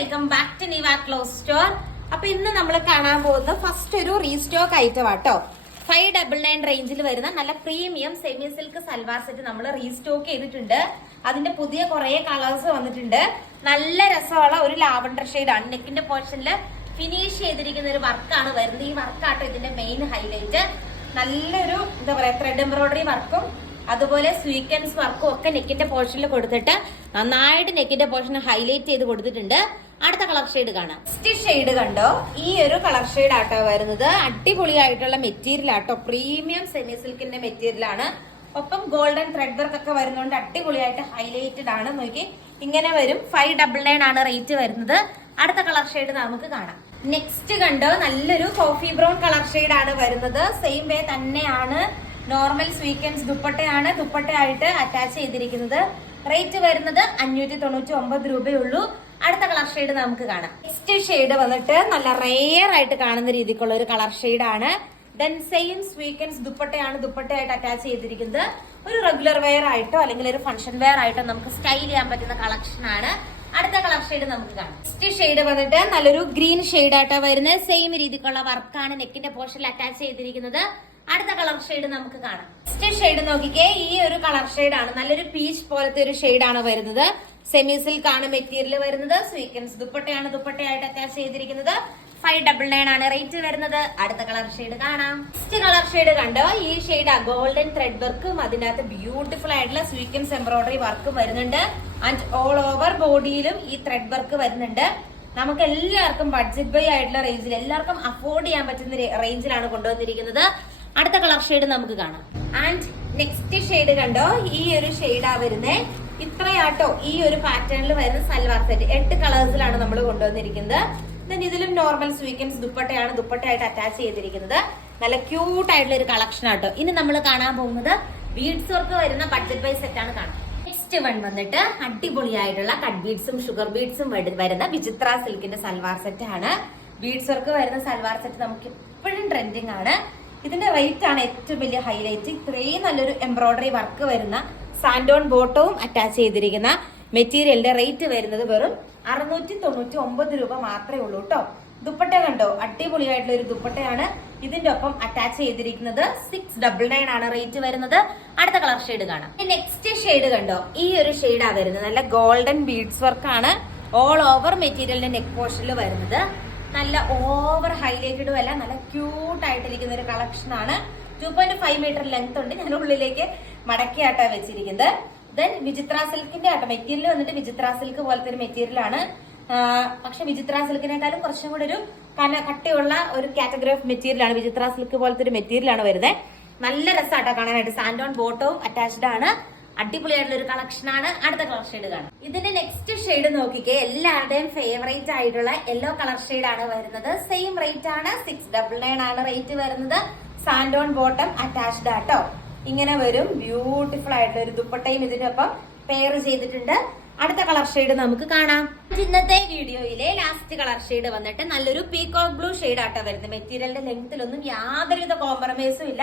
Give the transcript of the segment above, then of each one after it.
Welcome back to Niva cloth store. അപ്പൊ ഇന്ന് നമ്മൾ കാണാൻ പോകുന്നത് ഫസ്റ്റ് ഒരു റീസ്റ്റോക്ക് ഐറ്റം ആട്ടോ. 599 റേഞ്ചിൽ വരുന്ന നല്ല premium semi silk salwar set നമ്മൾ റീസ്റ്റോക്ക് ചെയ്തിട്ടുണ്ട്. അതിന്റെ പുതിയ കുറെ കളേഴ്സ് വന്നിട്ടുണ്ട്. നല്ല രസമുള്ള ഒരു ലാവണ്ടർ ഷെയ്ഡാണ്. നെക്കിന്റെ പോർഷനിൽ ഫിനിഷ് ചെയ്തിരിക്കുന്ന ഒരു വർക്കാണ് വരുന്നത്. ഈ വർക്കാട്ടോ ഇതിന്റെ മെയിൻ ഹൈലൈറ്റ്. നല്ലൊരു എന്താ പറയാ ത്രെഡ് എംബ്രോയിഡറി വർക്കും അതുപോലെ സ്വീക്വൻസ് വർക്കും ഒക്കെ നെക്കിന്റെ പോർഷനിൽ കൊടുത്തിട്ട് നന്നായിട്ട് നെക്കിന്റെ പോർഷൻ ഹൈലൈറ്റ് ചെയ്ത് കൊടുത്തിട്ടുണ്ട്. അടുത്ത കളർ ഷെയ്ഡ് കാണാം. ഫസ്റ്റ് ഷെയ്ഡ് കണ്ടോ, ഈ ഒരു കളർ ഷെയ്ഡ് ആട്ടോ വരുന്നത്. അടിപൊളിയായിട്ടുള്ള മെറ്റീരിയൽ ആട്ടോ, പ്രീമിയം സെമി സിൽക്കിന്റെ മെറ്റീരിയൽ ആണ്. ഒപ്പം ഗോൾഡൻ ത്രെഡ് വർക്ക് ഒക്കെ വരുന്നതുകൊണ്ട് അടിപൊളിയായിട്ട് ഹൈലൈറ്റഡ് ആണ്. നോക്കി ഇങ്ങനെ വരും. 599 ആണ് റേറ്റ് വരുന്നത്. അടുത്ത കളർ ഷെയ്ഡ് നമുക്ക് കാണാം. നെക്സ്റ്റ് കണ്ടോ, നല്ലൊരു കോഫി ബ്രൗൺ കളർ ഷെയ്ഡ് ആണ് വരുന്നത്. സെയിം വേ തന്നെയാണ്. നോർമൽ സ്വീക്വൻസ് ദുപ്പട്ടയാണ്. ദുപ്പട്ടയായിട്ട് അറ്റാച്ച് ചെയ്തിരിക്കുന്നത്. റേറ്റ് വരുന്നത് 599 രൂപയുള്ളൂ. അടുത്ത കളർ ഷെയ്ഡ് നമുക്ക് കാണാം. നെക്സ്റ്റ് ഷെയ്ഡ് വന്നിട്ട് നല്ല റെയർ ആയിട്ട് കാണുന്ന രീതിക്കുള്ള ഒരു കളർ ഷെയ്ഡ് ആണ്. ദെൻ സെയിം സ്വീക്വൻസ് ദുപ്പട്ടയാണ്. ദുപ്പട്ടയായിട്ട് അറ്റാച്ച് ചെയ്തിരിക്കുന്നത്. ഒരു റെഗുലർ വെയർ ആയിട്ടോ അല്ലെങ്കിൽ ഒരു ഫംഗ്ഷൻ വെയർ ആയിട്ടോ നമുക്ക് സ്റ്റൈൽ ചെയ്യാൻ പറ്റുന്ന കളക്ഷൻ ആണ്. അടുത്ത കളർ ഷെയ്ഡ് നമുക്ക് കാണാം. നെക്സ്റ്റ് ഷെയ്ഡ് വന്നിട്ട് നല്ലൊരു ഗ്രീൻ ഷെയ്ഡ് ആയിട്ടോ വരുന്നത്. സെയിം രീതിക്കുള്ള വർക്കാണ് നെക്കിന്റെ പോർഷനിൽ അറ്റാച്ച് ചെയ്തിരിക്കുന്നത്. അടുത്ത കളർ ഷെയ്ഡ് നമുക്ക് കാണാം. നെക്സ്റ്റ് ഷെയ്ഡ് നോക്കിക്കേ, ഈ ഒരു കളർ ഷെയ്ഡ് ആണ്. നല്ലൊരു പീച്ച് പോലത്തെ ഒരു ഷെയ്ഡ് ആണ് വരുന്നത്. സെമി സിൽക്ക് ആണ് മെറ്റീരിയൽ വരുന്നത്. സ്വീക്വൻസ് ദുപ്പട്ടയാണ്. ദുപ്പട്ടയായിട്ട് അറ്റാച്ച് ചെയ്തിരിക്കുന്നത്. 599 ആണ് റേറ്റ് വരുന്നത്. അടുത്ത കളർ ഷെയ്ഡ് കാണാം. നെക്സ്റ്റ് കളർ ഷെയ്ഡ് കണ്ടോ, ഈ ഷെയ്ഡ് ഗോൾഡൻ ത്രെഡ് വർക്കും അതിനകത്ത് ബ്യൂട്ടിഫുൾ ആയിട്ടുള്ള സ്വീക്വൻസ് എംബ്രോയിഡറി വർക്കും വരുന്നുണ്ട്. ആൻഡ് ഓൾ ഓവർ ബോഡിയിലും ഈ ത്രെഡ് വർക്ക് വരുന്നുണ്ട്. നമുക്ക് എല്ലാവർക്കും ബഡ്ജറ്റ് ബൈ ആയിട്ടുള്ള റേഞ്ചിൽ എല്ലാവർക്കും അഫോർഡ് ചെയ്യാൻ പറ്റുന്ന റേഞ്ചിലാണ് കൊണ്ടുവന്നിരിക്കുന്നത്. അടുത്ത കളർ ഷെയ്ഡ് നമുക്ക് കാണാം. ആൻഡ് നെക്സ്റ്റ് ഷെയ്ഡ് കണ്ടോ, ഈ ഒരു ഷെയ്ഡാ വരുന്നേ. ഇത്രയാട്ടോ ഈ ഒരു പാറ്റേണിൽ വരുന്ന സൽവാർ സെറ്റ്. 8 കളേഴ്സിലാണ് നമ്മൾ കൊണ്ടുവന്നിരിക്കുന്നത്. ദെൻ ഇതിലും നോർമൽ സ്വീക്വൻസ് ദുപ്പട്ടയാണ്. ദുപ്പട്ടയായിട്ട് അറ്റാച്ച് ചെയ്തിരിക്കുന്നത്. നല്ല ക്യൂട്ട് ആയിട്ടുള്ള ഒരു കളക്ഷൻ ആട്ടോ. ഇനി നമ്മൾ കാണാൻ പോകുന്നത് ബീഡ്സ് വർക്ക് വരുന്ന ബഡ്ജറ്റ് ബൈ സെറ്റ് ആണ് കാണാം. നെക്സ്റ്റ് വൺ വന്നിട്ട് അടിപൊളിയായിട്ടുള്ള കട്ട് ബീഡ്സും ഷുഗർ ബീഡ്സും വരുന്ന വിചിത്ര സിൽക്കിന്റെ സൽവാർ സെറ്റ് ആണ്. ബീഡ്സ് വർക്ക് വരുന്ന സൽവാർ സെറ്റ് നമുക്ക് എപ്പോഴും ട്രെൻഡിങ് ആണ്. ഇതിന്റെ റേറ്റ് ആണ് ഏറ്റവും വലിയ ഹൈലൈറ്റ്. ഇത്രയും നല്ലൊരു എംബ്രോയിഡറി വർക്ക് വരുന്ന സാൻഡോൺ ബോട്ടവും അറ്റാച്ച് ചെയ്തിരിക്കുന്ന മെറ്റീരിയലിന്റെ റേറ്റ് വരുന്നത് വെറും 699 രൂപ മാത്രമേ ഉള്ളൂ കേട്ടോ. ദുപ്പട്ട കണ്ടോ, അടിപൊളിയായിട്ടുള്ള ഒരു ദുപ്പട്ടയാണ്. ഇതിന്റെ ഒപ്പം അറ്റാച്ച് ചെയ്തിരിക്കുന്നത് 699 ആണ് റേറ്റ് വരുന്നത്. അടുത്ത കളർ ഷെയ്ഡ് കാണാം. നെക്സ്റ്റ് ഷെയ്ഡ് കണ്ടോ, ഈ ഒരു ഷെയ്ഡാ വരുന്നത്. നല്ല ഗോൾഡൻ ബീഡ്സ് വർക്ക് ആണ് ഓൾ ഓവർ മെറ്റീരിയലിന്റെ നെക്ക് പോർഷനിൽ വരുന്നത്. നല്ല ഓവർ ഹൈലൈറ്റഡും അല്ല, നല്ല ക്യൂട്ട് ആയിട്ടിരിക്കുന്ന ഒരു കളക്ഷൻ ആണ്. 2.5 മീറ്റർ ലെങ്ത് ഉണ്ട്. ഞാൻ ഉള്ളിലേക്ക് മടക്കിയാട്ടാ വെച്ചിരിക്കുന്നത്. ദെൻ വിചിത്ര സിൽക്കിന്റെ ആട്ടോ മെറ്റീരിയൽ വന്നിട്ട് വിചിത്ര സിൽക്ക് പോലത്തെ ഒരു മെറ്റീരിയൽ ആണ്. പക്ഷെ വിചിത്ര സിൽക്കിനേക്കാളും കുറച്ചും കൂടെ ഒരു കട്ടിയുള്ള ഒരു കാറ്റഗറി ഓഫ് മെറ്റീരിയൽ ആണ്. വിചിത്ര സിൽക്ക് പോലത്തെ ഒരു മെറ്റീരിയൽ ആണ് വരുന്നത്. നല്ല രസമാട്ടോ കാണാനായിട്ട്. സാൻഡോൺ ബോട്ടവും അറ്റാച്ച്ഡ് ആണ്. അടിപൊളിയായിട്ടുള്ള ഒരു കളക്ഷൻ ആണ്. അടുത്ത കളർ ഷെയ്ഡ് കാണാം. ഇതിന്റെ നെക്സ്റ്റ് ഷെയ്ഡ് നോക്കിക്കേ, എല്ലാവരുടെയും ഫേവറേറ്റ് ആയിട്ടുള്ള യെല്ലോ കളർ ഷെയ്ഡ് ആണ് വരുന്നത്. സെയിം റേറ്റ് ആണ്. 699 ആണ് റേറ്റ് വരുന്നത്. സാൻഡോൺ ബോട്ടം അറ്റാച്ച്ഡ് ആട്ടോ. ഇങ്ങനെ വരും. ബ്യൂട്ടിഫുൾ ആയിട്ടുള്ള ഒരു ദുപ്പട്ടയും ഇതിനൊപ്പം പെയർ ചെയ്തിട്ടുണ്ട്. അടുത്ത കളർ ഷെയ്ഡ് നമുക്ക് കാണാം. ഇന്നത്തെ വീഡിയോയിലെ ലാസ്റ്റ് കളർ ഷെയ്ഡ് വന്നിട്ട് നല്ലൊരു പീകോക്ക് ബ്ലൂ ഷെയ്ഡ് ആട്ടോ വരുന്നത്. മെറ്റീരിയലിന്റെ ലെങ്ത്തിലൊന്നും യാതൊരുവിധ കോംപ്രമൈസും ഇല്ല.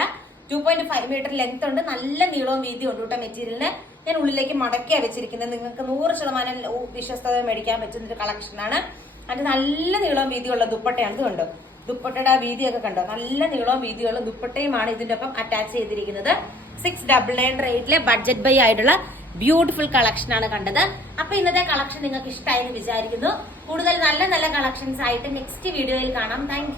2.5 മീറ്റർ ലെങ്ത് ഉണ്ട്. നല്ല നീളവും വീതിയും ഉണ്ട് കേട്ടോ മെറ്റീരിയലിന്. ഞാൻ ഉള്ളിലേക്ക് മടക്കിയാ വെച്ചിരിക്കുന്നത്. നിങ്ങൾക്ക് 100% വിശ്വസ്തത മേടിക്കാൻ പറ്റുന്ന ഒരു കളക്ഷൻ ആണ്. അത് നല്ല നീളവും വീതിയുള്ള ദുപ്പട്ടയാണ്. ഇത് കണ്ടോ, ദുപ്പട്ടയുടെ വീതിയൊക്കെ കണ്ടോ, നല്ല നീളവും വീതിയുള്ള ദുപ്പട്ടയുമാണ് ഇതിന്റെ ഒപ്പം അറ്റാച്ച് ചെയ്തിരിക്കുന്നത്. 699 റേറ്റിലെ ബഡ്ജറ്റ് ബൈ ആയിട്ടുള്ള ബ്യൂട്ടിഫുൾ കളക്ഷൻ ആണ് കണ്ടത്. അപ്പൊ ഇന്നത്തെ കളക്ഷൻ നിങ്ങൾക്ക് ഇഷ്ടമായി എന്ന് വിചാരിക്കുന്നു. കൂടുതൽ നല്ല നല്ല കളക്ഷൻസ് ആയിട്ട് നെക്സ്റ്റ് വീഡിയോയിൽ കാണാം. Thank you.